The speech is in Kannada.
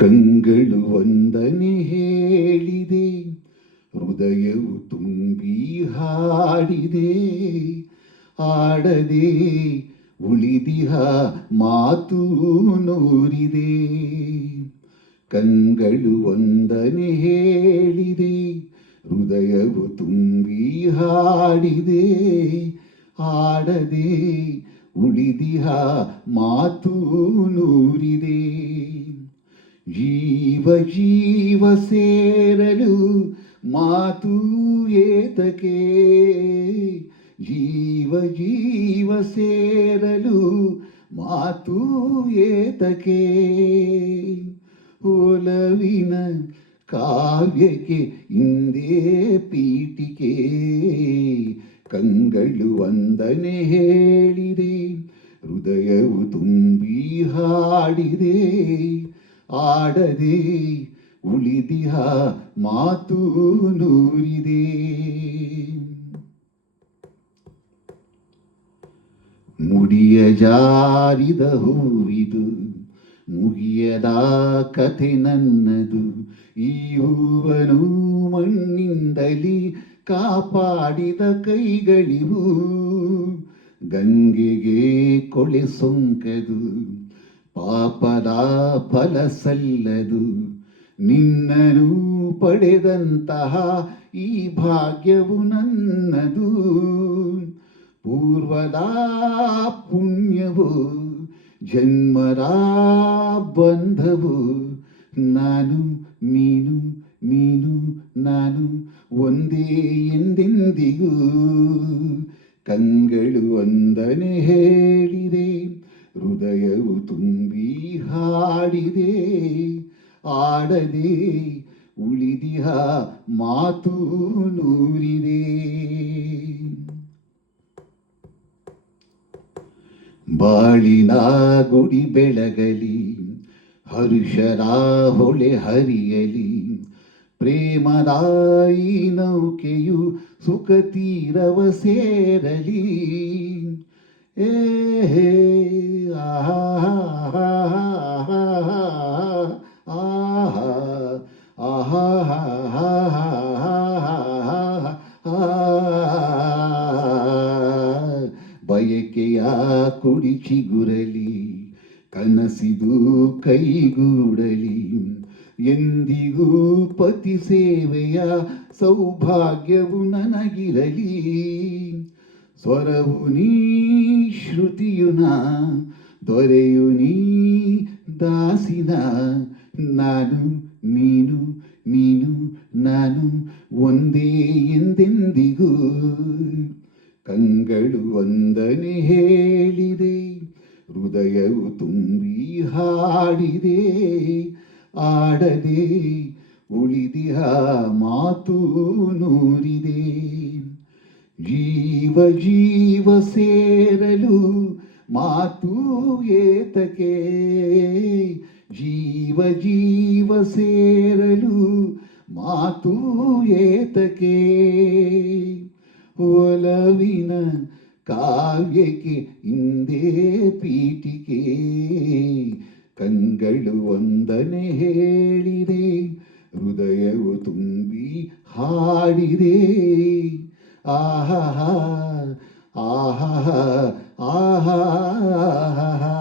ಕಂಗಳು ವಂದನೆ ಹೇಳಿದೆ, ಹೃದಯವು ತುಂಬಿ ಹಾಡಿದೆ, ಆಡದೆ ಉಳಿದಿಹ ಮಾತು ನೂರಿದೆ. ಕಂಗಳು ವಂದನೆ ಹೇಳಿದೆ, ಹೃದಯವು ತುಂಬಿ ಹಾಡಿದೆ, ಆಡದೆ ಉಳಿದಿಹ ಮಾತು ನೂರಿದೆ. ಜೀವ ಜೀವ ಸೇರಲು ಮಾತು ಏತಕೆ, ಜೀವ ಜೀವ ಸೇರಲು ಮಾತು ಏತಕೆ. ಒಲವಿನ ಕಾವ್ಯಕ್ಕೆ ಇಂದೇ ಪೀಠಿಕೆ. ಕಂಗಳು ವಂದನೆ ಹೇಳಿದೆ, ಹೃದಯವು ತುಂಬಿ ಹಾಡಿದೆ, ಆಡದೆ ಉಳಿದಿಹ ಮಾತು ನೂರಿದೆ. ಮುಡಿಯ ಜಾರಿದ ಹೂವಿದು, ಮುಗಿಯದ ಕಥೆ ನನ್ನದು. ಈ ಹೂವನು ಮಣ್ಣಿಂದಲಿ ಕಾಪಾಡಿದ ಕೈಗಳಿವು. ಗಂಗೆಗೆ ಕೊಳೆ ಸೊಂಕದು, ಪಾಪದ ಫಲ ಸಲ್ಲದು. ನಿನ್ನನು ಪಡೆದಂತಹ ಈ ಭಾಗ್ಯವು ನನ್ನದು. ಪೂರ್ವದ ಪುಣ್ಯವು, ಜನ್ಮದ ಬಂಧವು. ನಾನು ನೀನು, ನೀನು ನಾನು ಒಂದೇ ಎಂದೆಂದಿಗೂ. ಕಂಗಳು ವಂದನೆ ಹೇಳಿದೆ, ಹೃದಯವು ತುಂಬಿ ಹಾಡಿದೆ, ಆಡದೆ ಉಳಿದಿಹ ಮಾತು ನೂರಿದೆ. ಬಾಳಿನ ಗುಡಿ ಬೆಳಗಲಿ, ಹರುಷದ ಹೊಳೆ ಹರಿಯಲಿ. ಪ್ರೇಮದ ಈ ನೌಕೆಯು ಸುಖ ತೀರವ ಸೇರಲಿ. ಏ ಆಹಾ ಬಯಕೆಯ ಕುಡಿ ಚಿಗುರಲಿ, ಕನಸಿದು ಕೈಗೂಡಲಿ. ಎಂದಿಗೂ ಪತಿ ಸೇವೆಯ ಸೌಭಾಗ್ಯವು ನನಗಿರಲಿ. ಸ್ವರವು ನೀ, ಶ್ರುತಿಯು ನಾ, ದೊರೆಯು ನೀ ದಾಸಿನ. ನಾನು ನೀನು, ನೀನು ನಾನು ಒಂದೇ ಎಂದೆಂದಿಗೂ. ಕಂಗಳು ವಂದನೆ ಹೇಳಿದೆ, ಹೃದಯವು ತುಂಬಿ ಹಾಡಿದೆ, ಆಡದೆ ಉಳಿದಿಹ ಮಾತು ನೂರಿದೆ. ಜೀವ ಜೀವ ಸೇರಲು ಮಾತು ಏತಕೆ, ಜೀವ ಜೀವ ಸೇರಲು ಮಾತು ಏತಕೆ. ಒಲವಿನ ಕಾವ್ಯಕ್ಕೆ ಇಂದೇ ಪೀಠಿಕೆ. ಕಂಗಳು ವಂದನೆ ಹೇಳಿದೆ, ಹೃದಯವು ತುಂಬಿ ಹಾಡಿದೆ, ಆಹಾ ಆಹಾ ಆಹಾ ಆಹಾ.